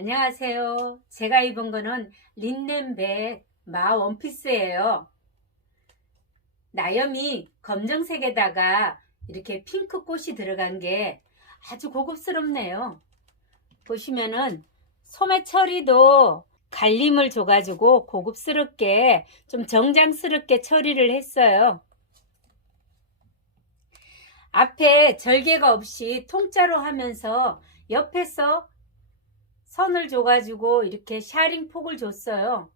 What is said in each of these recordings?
안녕하세요. 제가 입은 거는 린넨백 마 원피스예요. 나염이 검정색에다가 이렇게 핑크 꽃이 들어간 게 아주 고급스럽네요. 보시면은 소매 처리도 갈림을 줘가지고 고급스럽게 좀 정장스럽게 처리를 했어요. 앞에 절개가 없이 통짜로 하면서 옆에서 선을 줘가지고 이렇게 샤링 폭을 줬어요.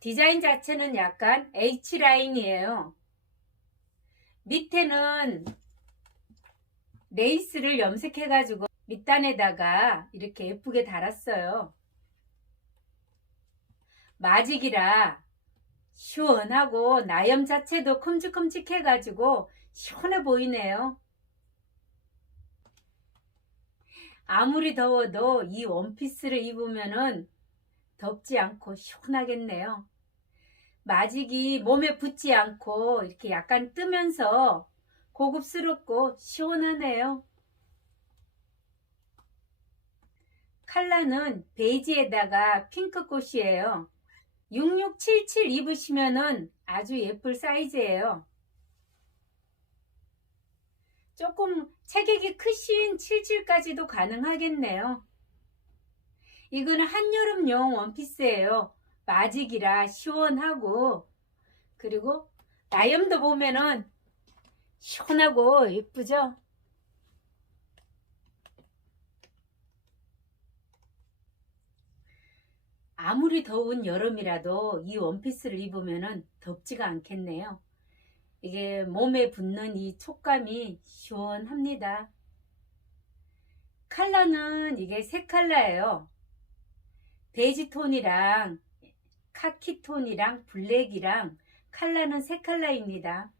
디자인 자체는 약간 H라인이에요. 밑에는 레이스를 염색해가지고 밑단에다가 이렇게 예쁘게 달았어요. 마직이라 시원하고 나염 자체도 큼직큼직해가지고 시원해 보이네요. 아무리 더워도 이 원피스를 입으면은 덥지 않고 시원하겠네요. 마직이 몸에 붙지 않고 이렇게 약간 뜨면서 고급스럽고 시원하네요. 컬러는 베이지에다가 핑크꽃이에요. 6677 입으시면은 아주 예쁠 사이즈예요. 조금 체격이 크신 77까지도 가능하겠네요. 이거는 한여름용 원피스예요. 마직이라 시원하고 그리고 나염도 보면은 시원하고 예쁘죠? 아무리 더운 여름이라도 이 원피스를 입으면은 덥지가 않겠네요. 이게 몸에 붙는 이 촉감이 시원합니다. 컬러는 이게 세 컬러예요. 베이지 톤이랑 카키 톤이랑 블랙이랑 컬러는 세 컬러입니다.